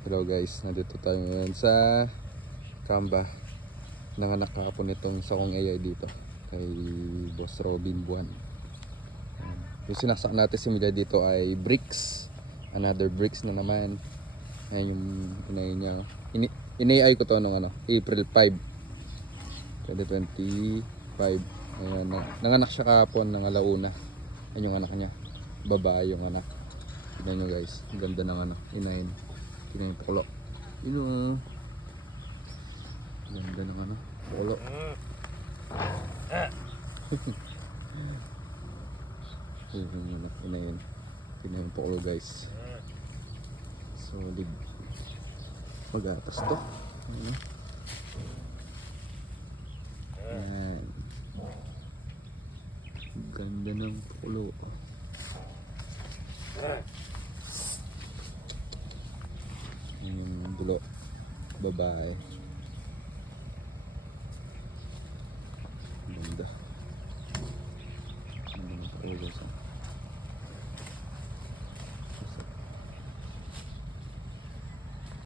Hello guys, nandito tayo ngayon sa Kamba. Nanganak kahapon itong sakong AI dito kay Boss Robin Buwan. Yung sinaksak natin simula dito ay bricks. Another bricks na naman. Ayan yung inay niya. In-AI ko to nung April 5 2025. Ayan, nanganak siya kahapon ng alauna. Ayan yung anak niya, babae yung anak. Tignan nyo guys, ang ganda ng inahin. Tignan yung pukulo. Yun o. Ganda ng pukulo. Yun yung inahin. Tignan yung pukulo guys. Solid. Mag-atas to. Ayan. Ganda ng pukulo. Yung bulo, babae. Ganda.